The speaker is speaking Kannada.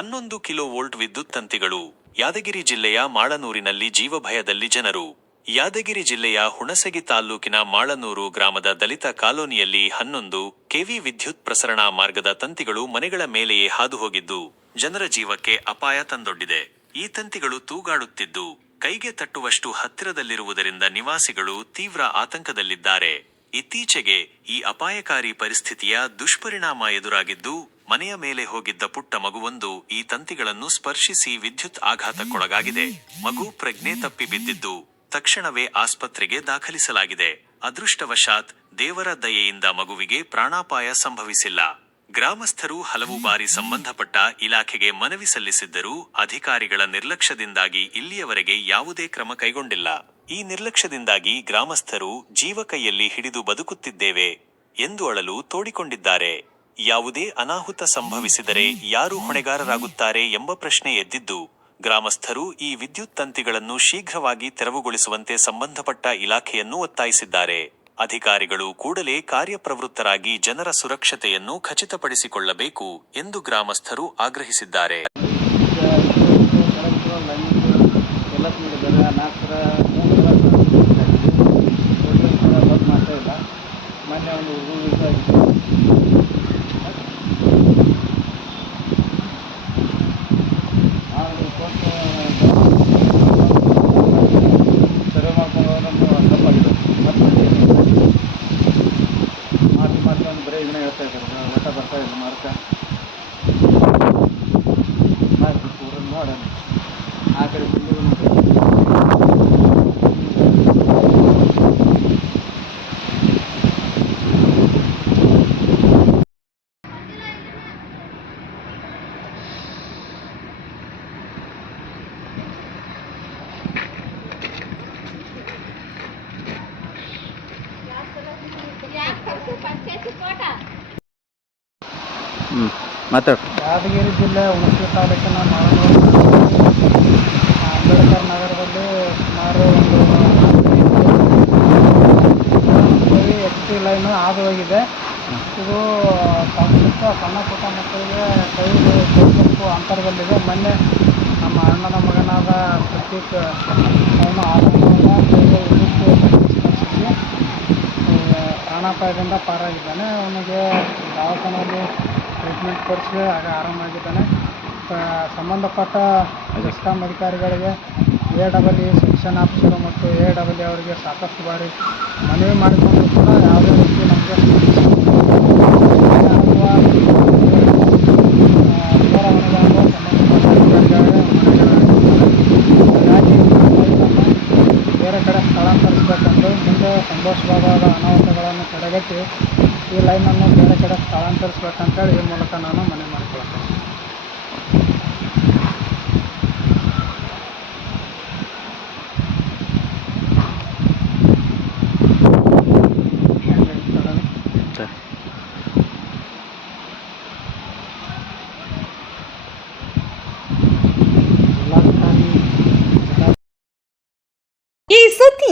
ಹನ್ನೊಂದು ಕಿಲೋ ವೋಲ್ಟ್ ವಿದ್ಯುತ್ ತಂತಿಗಳು. ಯಾದಗಿರಿ ಜಿಲ್ಲೆಯ ಮಾಳನೂರಿನಲ್ಲಿ ಜೀವಭಯದಲ್ಲಿ ಜನರು. ಯಾದಗಿರಿ ಜಿಲ್ಲೆಯ ಹುಣಸಗಿ ತಾಲ್ಲೂಕಿನ ಮಾಳನೂರು ಗ್ರಾಮದ ದಲಿತ ಕಾಲೋನಿಯಲ್ಲಿ ಹನ್ನೊಂದು ಕೆವಿ ವಿದ್ಯುತ್ ಪ್ರಸರಣಾ ಮಾರ್ಗದ ತಂತಿಗಳು ಮನೆಗಳ ಮೇಲೆಯೇ ಹಾದು ಹೋಗಿದ್ದು ಜನರ ಜೀವಕ್ಕೆ ಅಪಾಯ ತಂದೊಡ್ಡಿದೆ. ಈ ತಂತಿಗಳು ತೂಗಾಡುತ್ತಿದ್ದು, ಕೈಗೆ ತಟ್ಟುವಷ್ಟು ಹತ್ತಿರದಲ್ಲಿರುವುದರಿಂದ ನಿವಾಸಿಗಳು ತೀವ್ರ ಆತಂಕದಲ್ಲಿದ್ದಾರೆ. ಇತ್ತೀಚೆಗೆ ಈ ಅಪಾಯಕಾರಿ ಪರಿಸ್ಥಿತಿಯ ದುಷ್ಪರಿಣಾಮ ಎದುರಾಗಿದ್ದು ಮನೆಯ ಮೇಲೆ ಹೋಗಿದ್ದ ಪುಟ್ಟ ಮಗುವೊಂದು ಈ ತಂತಿಗಳನ್ನು ಸ್ಪರ್ಶಿಸಿ ವಿದ್ಯುತ್ ಆಘಾತಕ್ಕೊಳಗಾಗಿದೆ. ಮಗು ಪ್ರಜ್ಞೆ ತಪ್ಪಿ ಬಿದ್ದಿದ್ದು ತಕ್ಷಣವೇ ಆಸ್ಪತ್ರೆಗೆ ದಾಖಲಿಸಲಾಗಿದೆ. ಅದೃಷ್ಟವಶಾತ್ ದೇವರ ದಯೆಯಿಂದ ಮಗುವಿಗೆ ಪ್ರಾಣಾಪಾಯ ಸಂಭವಿಸಿಲ್ಲ. ಗ್ರಾಮಸ್ಥರು ಹಲವು ಬಾರಿ ಸಂಬಂಧಪಟ್ಟ ಇಲಾಖೆಗೆ ಮನವಿ ಸಲ್ಲಿಸಿದ್ದರೂ ಅಧಿಕಾರಿಗಳ ನಿರ್ಲಕ್ಷ್ಯದಿಂದಾಗಿ ಇಲ್ಲಿಯವರೆಗೆ ಯಾವುದೇ ಕ್ರಮ ಕೈಗೊಂಡಿಲ್ಲ. ಈ ನಿರ್ಲಕ್ಷ್ಯದಿಂದಾಗಿ ಗ್ರಾಮಸ್ಥರು ಜೀವಕೈಯಲ್ಲಿ ಹಿಡಿದು ಬದುಕುತ್ತಿದ್ದೇವೆ ಎಂದು ಅಳಲು ತೋಡಿಕೊಂಡಿದ್ದಾರೆ. ಯಾವುದೇ ಅನಾಹುತ ಸಂಭವಿಸಿದರೆ ಯಾರು ಹೊಣೆಗಾರರಾಗುತ್ತಾರೆ ಎಂಬ ಪ್ರಶ್ನೆ ಎದ್ದಿದ್ದು, ಗ್ರಾಮಸ್ಥರು ಈ ವಿದ್ಯುತ್ ತಂತಿಗಳನ್ನು ಶೀಘ್ರವಾಗಿ ತೆರವುಗೊಳಿಸುವಂತೆ ಸಂಬಂಧಪಟ್ಟ ಇಲಾಖೆಯನ್ನು ಒತ್ತಾಯಿಸಿದ್ದಾರೆ. ಅಧಿಕಾರಿಗಳು ಕೂಡಲೇ ಕಾರ್ಯಪ್ರವೃತ್ತರಾಗಿ ಜನರ ಸುರಕ್ಷತೆಯನ್ನು ಖಚಿತಪಡಿಸಿಕೊಳ್ಳಬೇಕು ಎಂದು ಗ್ರಾಮಸ್ಥರು ಆಗ್ರಹಿಸಿದ್ದಾರೆ. esta determinada de la marca. ಹ್ಞೂ ಯಾದಗಿರಿ ಜಿಲ್ಲೆ ಹುಣಸೂರು ತಾಲೂಕಿನ ಅಂಬೇಡ್ಕರ್ ನಗರದಲ್ಲಿ ಸುಮಾರು ಒಂದು ಎಚ್ ಟಿ ಲೈನು ಹಾದು ಹೋಗಿದೆ. ಇದು ಪುಟ್ಟ ಸಣ್ಣ ಪುಟ್ಟ ಮಕ್ಕಳಿಗೆ ಕೈ ಕೈಗೊಪ್ಪು ಅಂತರದಲ್ಲಿದೆ. ಮೊನ್ನೆ ನಮ್ಮ ಅಣ್ಣನ ಮಗನಾದ ಪ್ರತೀಕ್ ಅವನು ಆತಂಕದಿಂದ ಕೈಗೆ ಪ್ರಾಣಾಪಾಯದಿಂದ ಪಾರಾಗಿದ್ದಾನೆ. ಅವನಿಗೆ ದವಾಖಾನೆಯಲ್ಲಿ ಟ್ರೀಟ್ಮೆಂಟ್ ಕೊಡಿಸಿ ಆಗ ಆರಾಮಾಗಿದ್ದಾನೆ ಸಂಬಂಧಪಟ್ಟ ಎಸ್ಕಾಮ್ ಅಧಿಕಾರಿಗಳಿಗೆ A double E section officer ಮತ್ತು ಎ ಡಬಲ್ ಇ ಅವರಿಗೆ ಸಾಕಷ್ಟು ಬಾರಿ ಮನವಿ ಮಾಡಿಕೊಂಡು ಕೂಡ ಯಾವುದೇ ರೀತಿ ನಮಗೆ ಸಂಭವಿಸಬಹುದಾದ ಅನಾಹುತಗಳನ್ನು ತಡೆಗಟ್ಟಿ ಈ ಲೈನನ್ನು ಬೇರೆ ಕಡೆ ಸ್ಥಳಾಂತರಿಸಬೇಕಂತೇಳಿ ಈ ಮೂಲಕ ನಾನು ಮನವಿ ಮಾಡಿಕೊಳ್ತೇನೆ ಸರಿ ಜಿಲ್ಲಾಧಿಕಾರಿ ಜಿಲ್ಲಾ ಈ